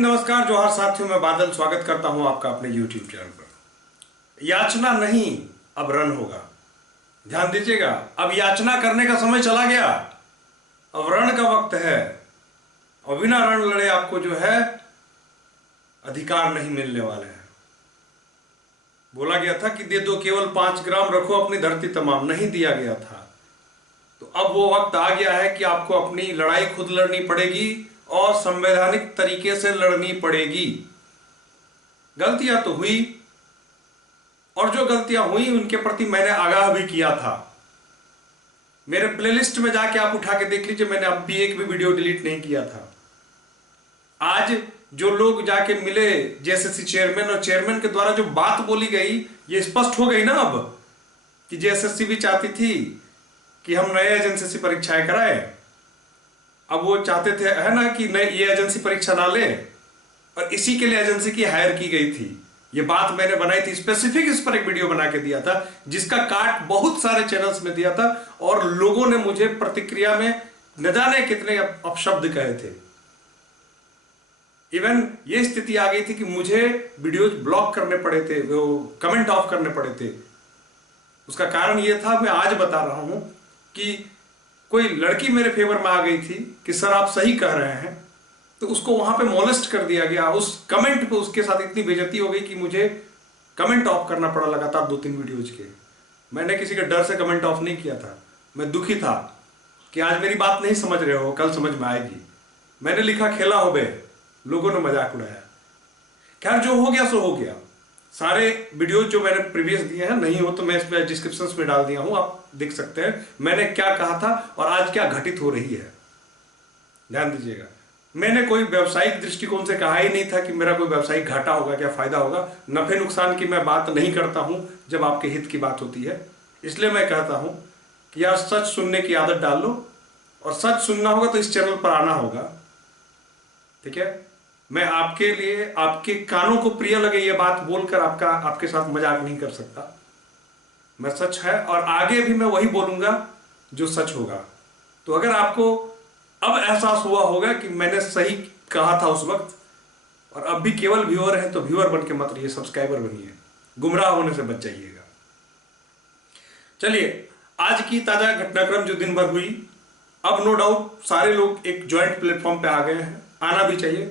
हिंद, नमस्कार, जोहार साथियों। मैं बादल स्वागत करता हूं आपका अपने YouTube चैनल पर। याचना नहीं, अब रण होगा। ध्यान दीजिएगा, अब याचना करने का समय चला गया, अब रण का वक्त है। और बिना रण लड़े आपको जो है अधिकार नहीं मिलने वाले हैं। बोला गया था कि दे दो केवल 5 ग्राम, रखो अपनी धरती तमाम, नहीं दिया गया था। तो अब वो वक्त आ गया है कि आपको अपनी लड़ाई खुद लड़नी पड़ेगी और संवैधानिक तरीके से लड़नी पड़ेगी। गलतियां तो हुई, और जो गलतियां हुई उनके प्रति मैंने आगाह भी किया था। मेरे प्लेलिस्ट में जाके आप उठा के देख लीजिए, मैंने अब भी एक भी वीडियो डिलीट नहीं किया था। आज जो लोग जाके मिले जेएसएससी चेयरमैन, और चेयरमैन के द्वारा जो बात बोली गई, ये स्पष्ट हो गई ना अब कि जेएसएससी भी चाहती थी कि हम नए एजेंसी परीक्षाएं कराए। अब वो चाहते थे, है ना, कि नए ये एजेंसी परीक्षा ना ले, और इसी के लिए एजेंसी की हायर की गई थी। ये बात मैंने बनाई थी, स्पेसिफिक इस पर एक वीडियो बना के दिया था, जिसका काट बहुत सारे चैनल्स में दिया था, और लोगों ने मुझे प्रतिक्रिया में न जाने कितने अपशब्द कहे थे। इवन ये स्थिति आ गई थी कि मुझे वीडियोज ब्लॉक करने पड़े थे, वो कमेंट ऑफ करने पड़े थे। उसका कारण ये था, मैं आज बता रहा हूं, कि कोई लड़की मेरे फेवर में आ गई थी कि सर आप सही कह रहे हैं, तो उसको वहां पे मोलेस्ट कर दिया गया। उस कमेंट पे उसके साथ इतनी बेइज्जती हो गई कि मुझे कमेंट ऑफ करना पड़ा लगातार 2-3 वीडियोज के। मैंने किसी के डर से कमेंट ऑफ नहीं किया था, मैं दुखी था कि आज मेरी बात नहीं समझ रहे हो, कल समझ में आएगी। मैंने लिखा खेला हो बे, लोगों ने मजाक उड़ाया। खैर, जो हो गया सो हो गया। सारे वीडियो जो मैंने प्रीवियस दिए हैं, नहीं हो तो मैं इसमें डिस्क्रिप्शन में डाल दिया हूं, आप देख सकते हैं मैंने क्या कहा था और आज क्या घटित हो रही है। ध्यान दीजिएगा, मैंने कोई व्यावसायिक दृष्टिकोण से कहा ही नहीं था कि मेरा कोई व्यावसायिक घाटा होगा, क्या फायदा होगा। नफे नुकसान की मैं बात नहीं करता हूं जब आपके हित की बात होती है। इसलिए मैं कहता हूं कि यार, सच सुनने की आदत डाल लो, और सच सुनना होगा तो इस चैनल पर आना होगा। ठीक है, मैं आपके लिए, आपके कानों को प्रिय लगे ये बात बोलकर आपके साथ मजाक नहीं कर सकता। मैं सच है, और आगे भी मैं वही बोलूंगा जो सच होगा। तो अगर आपको अब एहसास हुआ होगा कि मैंने सही कहा था उस वक्त, और अब भी केवल व्यूअर है, तो व्यूअर बन के मत रहिए, सब्सक्राइबर बनिए, गुमराह होने से बच जाइएगा। चलिए, आज की ताजा घटनाक्रम जो दिन भर हुई, अब नो डाउट सारे लोग एक ज्वाइंट प्लेटफॉर्म पे आ गए हैं, आना भी चाहिए।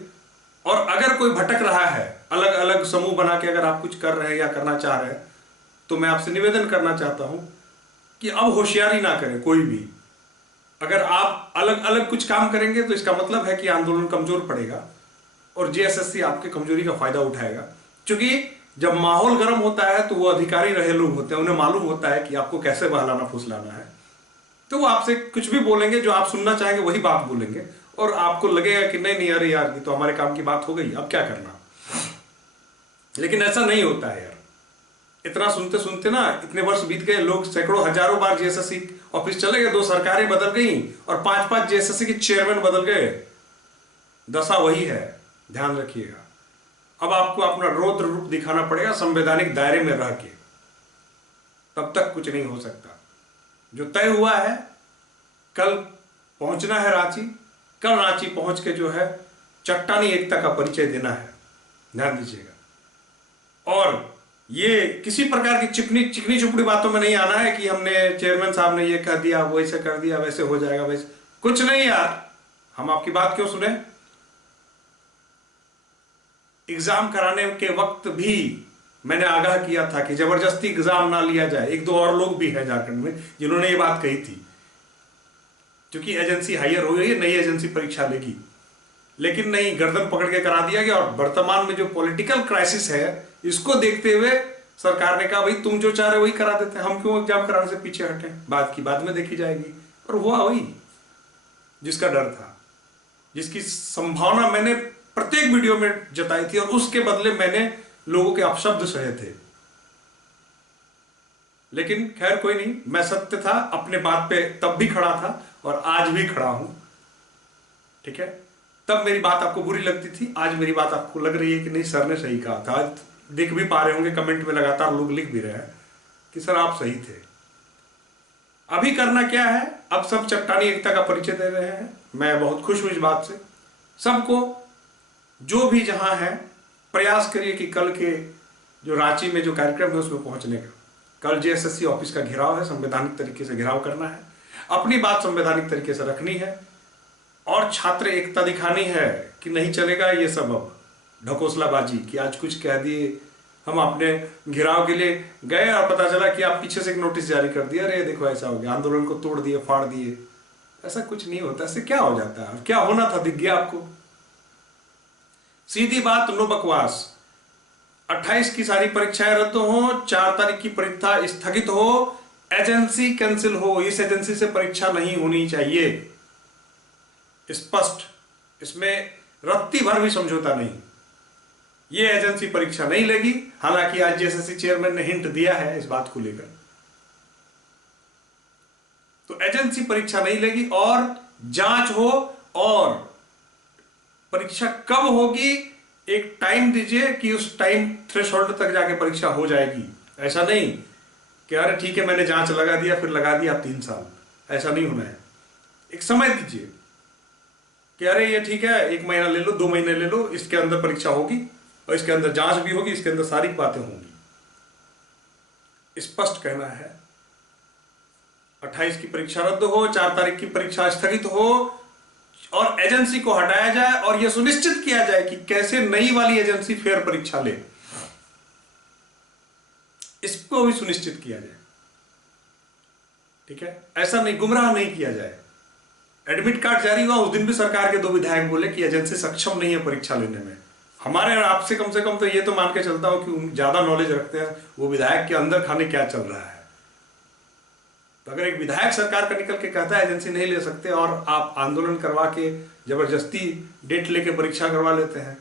और अगर कोई भटक रहा है, अलग अलग समूह बना के अगर आप कुछ कर रहे हैं या करना चाह रहे हैं, तो मैं आपसे निवेदन करना चाहता हूं कि अब होशियारी ना करें कोई भी। अगर आप अलग अलग कुछ काम करेंगे तो इसका मतलब है कि आंदोलन कमजोर पड़ेगा, और जेएसएससी आपके कमजोरी का फायदा उठाएगा। क्योंकि जब माहौल गर्म होता है तो वो अधिकारी रहे लोग होते हैं, उन्हें मालूम होता है कि आपको कैसे बहलाना फुसलाना है, तो वो आपसे कुछ भी बोलेंगे, जो आप सुनना चाहेंगे वही बात बोलेंगे, और आपको लगेगा कि नहीं नहीं, अरे यार ये तो हमारे काम की बात हो गई, अब क्या करना। लेकिन ऐसा नहीं होता है यार। इतना सुनते सुनते ना इतने वर्ष बीत गए, लोग सैकड़ों हजारों बार जेएसएससी ऑफिस चले गए, 2 सरकारें बदल गई, और 5-5 जेएसएससी के चेयरमैन बदल गए। दशा वही है, ध्यान रखिएगा। अब आपको अपना रौद्र रूप दिखाना पड़ेगा संवैधानिक दायरे में रह के, तब तक कुछ नहीं हो सकता। जो तय हुआ है, कल पहुंचना है रांची, कल रांची पहुंच के जो है चट्टानी एकता का परिचय देना है। ध्यान दीजिएगा, और ये किसी प्रकार की चिकनी चुपड़ी बातों में नहीं आना है कि हमने, चेयरमैन साहब ने ये कह दिया, वैसे कर दिया, वैसे हो जाएगा, वैसे कुछ नहीं यार। हम आपकी बात क्यों सुने। एग्जाम कराने के वक्त भी मैंने आगाह किया था कि जबरदस्ती एग्जाम ना लिया जाए। 1-2 और लोग भी हैं झारखंड में जिन्होंने ये बात कही थी, क्योंकि एजेंसी हायर हो गई है, नई एजेंसी परीक्षा लेगी। लेकिन नहीं, गर्दन पकड़ के करा दिया गया। और वर्तमान में जो पॉलिटिकल क्राइसिस है, इसको देखते हुए सरकार ने कहा, भाई तुम जो चाह रहे हो वही करा देते हैं, हम क्यों एग्जाम कराने से पीछे हटे, बात की बाद में देखी जाएगी। और हुआ वही जिसका डर था, जिसकी संभावना मैंने प्रत्येक वीडियो में जताई थी, और उसके बदले मैंने लोगों के अपशब्द सहे थे। लेकिन खैर कोई नहीं, मैं सत्य था, अपने बात पे तब भी खड़ा था और आज भी खड़ा हूं। ठीक है, तब मेरी बात आपको बुरी लगती थी, आज मेरी बात आपको लग रही है कि नहीं, सर ने सही कहा था। आज देख भी पा रहे होंगे, कमेंट में लगातार लोग लिख भी रहे हैं कि सर आप सही थे। अभी करना क्या है, अब सब चट्टानी एकता का परिचय दे रहे हैं। मैं बहुत खुश हूं इस बात से। सबको जो भी जहां है प्रयास करिए कि कल के जो रांची में जो कार्यक्रम है उसमें पहुंचने का। कल जेएसएससी ऑफिस का घेराव है, संवैधानिक तरीके से घेराव करना है, अपनी बात संवैधानिक तरीके से रखनी है और छात्र एकता दिखानी है कि नहीं चलेगा ये सब अब ढकोसलाबाजी कि आज कुछ कह दिए, हम अपने घेराव के लिए गए और पता चला कि आप पीछे से एक नोटिस जारी कर दिया, अरे देखो ऐसा हो गया, आंदोलन को तोड़ दिए, फाड़ दिए। ऐसा कुछ नहीं होता, इससे क्या हो जाता है, क्या होना था दिख गया आपको। सीधी बात, नो बकवास। 28 की सारी परीक्षाएं रद्द हो, 4 तारीख की परीक्षा स्थगित हो, एजेंसी कैंसिल हो, इस एजेंसी से परीक्षा नहीं होनी चाहिए, स्पष्ट, इसमें रत्ती भर भी समझौता नहीं। ये एजेंसी परीक्षा नहीं लेगी, हालांकि आज जेएसएससी चेयरमैन ने हिंट दिया है इस बात को लेकर। तो एजेंसी परीक्षा नहीं लेगी और जांच हो, और परीक्षा कब होगी एक टाइम दीजिए कि उस टाइम थ्रेशोल्ड तक जाके परीक्षा हो जाएगी। ऐसा नहीं कि अरे ठीक है मैंने जांच लगा दिया फिर लगा दिया 3 साल, ऐसा नहीं होना है। एक समय दीजिए कि अरे ये ठीक है 1 महीना ले लो, 2 महीने ले लो, इसके अंदर परीक्षा होगी और इसके अंदर जांच भी होगी, इसके अंदर सारी बातें होंगी। स्पष्ट कहना है 28 की परीक्षा रद्द हो, 4 तारीख की परीक्षा स्थगित हो और एजेंसी को हटाया जाए और यह सुनिश्चित किया जाए कि कैसे नई वाली एजेंसी फेयर परीक्षा ले, इसको भी सुनिश्चित किया जाए। ठीक है, ऐसा नहीं, गुमराह नहीं किया जाए। एडमिट कार्ड जारी हुआ उस दिन भी सरकार के 2 विधायक बोले कि एजेंसी सक्षम नहीं है परीक्षा लेने में। हमारे और आपसे कम से कम तो ये तो मान के चलता हूं कि ज्यादा नॉलेज रखते हैं वो विधायक के अंदर खाने क्या चल रहा है। तो अगर एक विधायक सरकार का निकल के कहता है एजेंसी नहीं ले सकते और आप आंदोलन करवा के जबरदस्ती डेट लेके परीक्षा करवा लेते हैं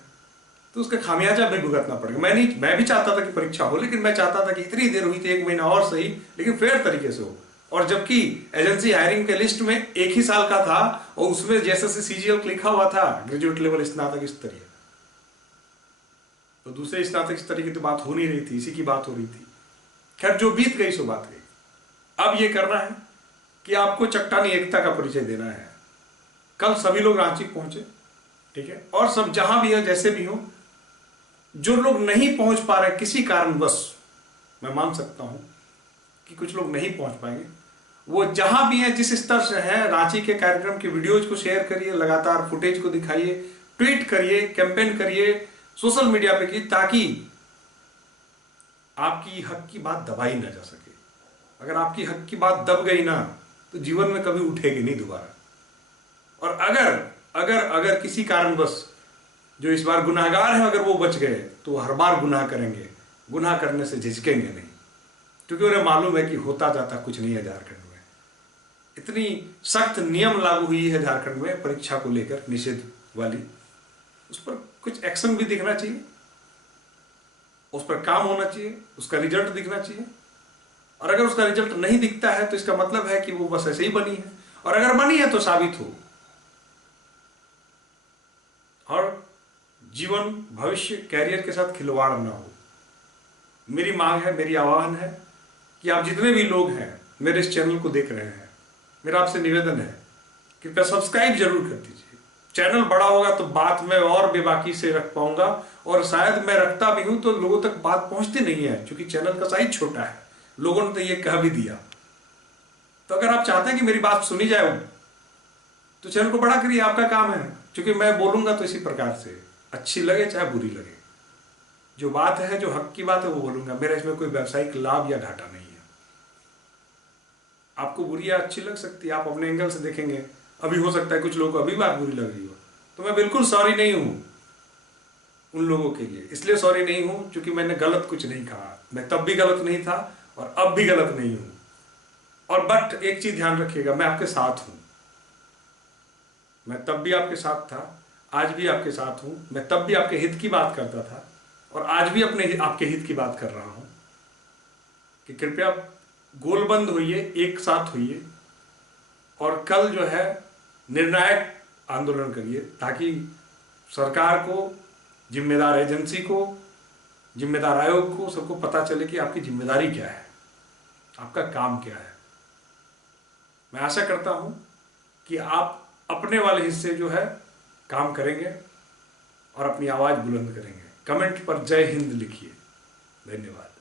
तो उसका खामियाजा भी भुगतना पड़ेगा। मैं भी चाहता था कि परीक्षा हो, लेकिन मैं चाहता था कि इतनी देर हुई थी 1 महीना और सही, लेकिन फेयर तरीके से हो। और जबकि एजेंसी हायरिंग के लिस्ट में 1 ही साल का था और उसमें जैसे सीजीएल लिखा हुआ था ग्रेजुएट लेवल स्नातक स्तरीय, तो दूसरे स्नातक स्तरीय की तो बात हो नहीं रही थी, इसी की बात हो रही थी। खैर जो बीत गई सो बात गई। अब ये करना है कि आपको चट्टानी एकता का परिचय देना है। कल सभी लोग रांची पहुंचे, ठीक है, और सब जहां भी हो जैसे भी हो, जो लोग नहीं पहुंच पा रहे किसी कारणवश, मैं मान सकता हूं कि कुछ लोग नहीं पहुंच पाएंगे, वो जहां भी हैं जिस स्तर से हैं, रांची के कार्यक्रम की वीडियोज को शेयर करिए, लगातार फुटेज को दिखाइए, ट्वीट करिए, कैंपेन करिए सोशल मीडिया पे की, ताकि आपकी हक की बात दबाई ना जा सके। अगर आपकी हक की बात दब गई ना तो जीवन में कभी उठेगी नहीं दोबारा। और अगर किसी कारणवश जो इस बार गुनाहगार हैं अगर वो बच गए तो हर बार गुनाह करेंगे, गुनाह करने से झिझकेंगे नहीं, क्योंकि उन्हें मालूम है कि होता जाता कुछ नहीं है झारखंड में। इतनी सख्त नियम लागू हुई है झारखंड में परीक्षा को लेकर, निषेध वाली, उस पर कुछ एक्शन भी दिखना चाहिए, उस पर काम होना चाहिए, उसका रिजल्ट दिखना चाहिए। और अगर उसका रिजल्ट नहीं दिखता है तो इसका मतलब है कि वो बस ऐसे ही बनी है, और अगर बनी है तो साबित हो। और जीवन, भविष्य, कैरियर के साथ खिलवाड़ ना हो। मेरी मांग है, मेरी आह्वान है कि आप जितने भी लोग हैं मेरे इस चैनल को देख रहे हैं, मेरा आपसे निवेदन है कृपया सब्सक्राइब जरूर कर दीजिए। चैनल बड़ा होगा तो बात मैं और बेबाकी से रख पाऊंगा, और शायद मैं रखता भी हूं तो लोगों तक बात पहुंचती नहीं है क्योंकि चैनल का साइज छोटा है। लोगों ने तो ये कह भी दिया। तो अगर आप चाहते हैं कि मेरी बात सुनी जाए तो चैनल को बड़ा करिए, आपका काम है। क्योंकि मैं बोलूंगा तो इसी प्रकार से, अच्छी लगे चाहे बुरी लगे, जो बात है, जो हक की बात है वो बोलूंगा। मेरा इसमें कोई व्यावसायिक लाभ या घाटा नहीं है। आपको बुरी या अच्छी लग सकती है, आप अपने एंगल से देखेंगे। अभी हो सकता है कुछ लोगों को अभी बात बुरी लग रही हो, तो मैं बिल्कुल सॉरी नहीं हूं उन लोगों के लिए। इसलिए सॉरी नहीं हूं क्योंकि मैंने गलत कुछ नहीं कहा, मैं तब भी गलत नहीं था और अब भी गलत नहीं हूं। और बट एक चीज ध्यान रखिएगा, मैं आपके साथ हूं। मैं तब भी आपके साथ था, आज भी आपके साथ हूं। मैं तब भी आपके हित की बात करता था और आज भी आपके हित की बात कर रहा हूं कि कृपया गोलबंद होइए, एक साथ होइए और कल जो है निर्णायक आंदोलन करिए, ताकि सरकार को, जिम्मेदार एजेंसी को, जिम्मेदार आयोग को, सबको पता चले कि आपकी जिम्मेदारी क्या है, आपका काम क्या है। मैं आशा करता हूं कि आप अपने वाले हिस्से जो है काम करेंगे और अपनी आवाज़ बुलंद करेंगे। कमेंट पर जय हिंद लिखिए। धन्यवाद।